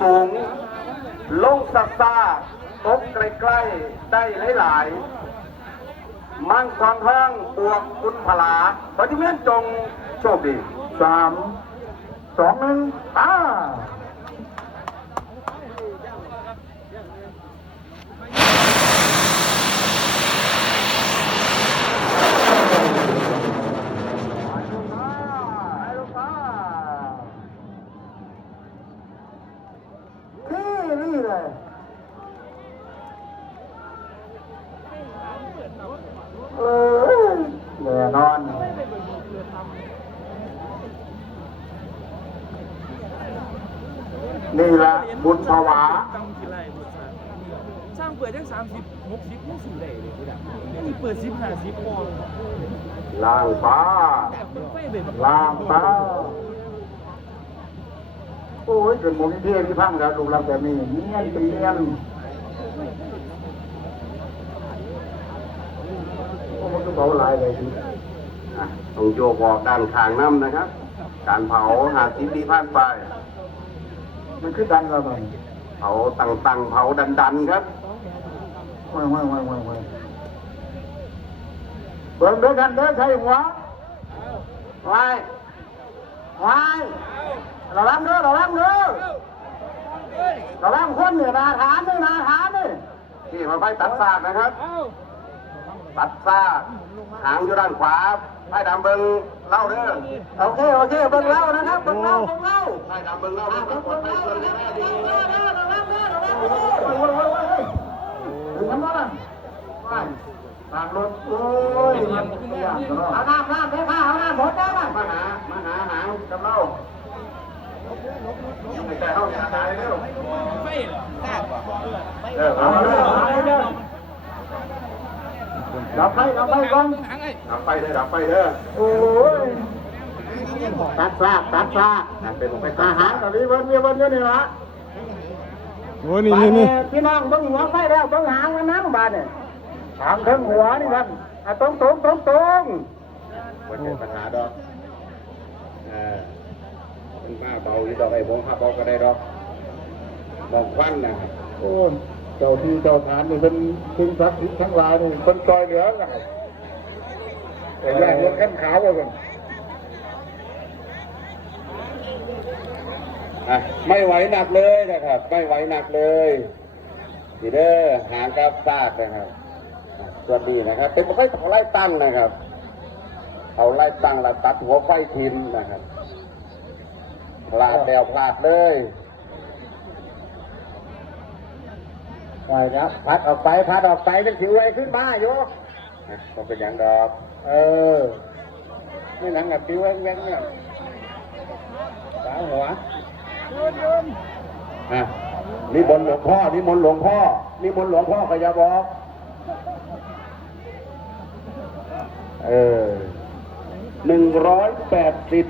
สูงลงสักซาตกใกล้ๆได้หลายๆ มั่งความห้างบวกคุณพลาปฏิเมนจงโชคดีสามสองหนึ่งป้า นี่นี่เลยเออแน่นอน นี่ละบุญภาวะตั้งกี่ไรบุษราสร้างเปิดได้สามสิบหกสิบยังสี่ไร่เลยกูดักนี่เปิดสิบห้าสิบปอนล่างฟ้าล่างฟ้าโอ้ยจนหมุนเที่ยที่พังแล้วลูกเราแต่มีเนียนเป็นเนียนโอ้มันก็เบาหลายเลยทีอะต้องโยกออกด้านข้างน้ำนะครับ การเผาหาสิบดีผ่านไป มันคือดันเราหน่อยเผาตังๆเผาดันๆครับว่างว่างว่างว่างว่างเบิ่งเด้อกันเด้อใช่หัวไว้ไว้ระวังเด้อระวังเด้อระวังคนเนี่ยนาฐานนี่นาฐานนี่ที่มาไฟตัดซากนะครับ ตัดซากหางอยู่ด้านขวาไพ่ดำเบิงเล่าเด้อโอเคโอเคเบิ่งเล่านะครับเบิ่งเล่าเบิ่งเล่าไพ่ดำเบิงเล่าเด้อปลอดภัยส่วนนี้ได้ดีถึงทำบ้านไปตากรถโอ้ยมันไม่อยากจะรอดเอาน้ำน้ำได้ผ้าเอาน้ำหมดได้ไหมมาหามาหาหางกับเล่าไม่แต่เข้าอย่าตายเร็วไม่หรอเออเอาเอาเด้เด้ออเอาเด้อดับไฟดับไฟก่อนดับไฟเด้อดับไฟเด้อโอ้ยตัดซากตัดซากนั่นเป็นไฟอาหารกับวิเบิ้ลวิเบิ้ลอยู่นี่ละโอ้นี่นี่นี่พี่น้องเบิ้งหัวไฟแล้วเบิ้งหางมันน้ำบาดเนี่ยหางเครื่องหัวนี่ท่านอะตรงตรงตรงตรงว่าเป็นปัญหาดอกเออเป็นมาเบาอยู่ดอกไอ้บงข้าเบาก็ได้ดอกมองควันนะครับโอ้ย เจ้าที่เจ้าฐานนี่เป็นทิ้งทักดิ์ทั้งหลายนี่คนซอยเหลือกันแต่แรกรถขั้นขาวไปก่อนอะไม่ไหวหนักเลยนะครับ ไม่ไหวหนักเลยดีเด้อหางกับซากนะครับอะส่วนนี้นะครับ เป็นไฟเผาไล่ตั้งนะครับเผาไล่ตั้งแล้วตัดหัวไฟทิมนะครับพลาดแล้วพลาดเลย ไปครับพัดออกไปพัดออกไปเป็นผิวไว้ขึ้นมาโยอะก็เป็นอย่างดอก เออนี่หนังกับผิวแว้งๆเนี่ยสาหัวอะนี่บนต์หลวงพ่อนี่มนต์หลวงพ่อนี่มนต์หลวงพ่อขยาบอกเออหนึ่งร้อยแปดสิบ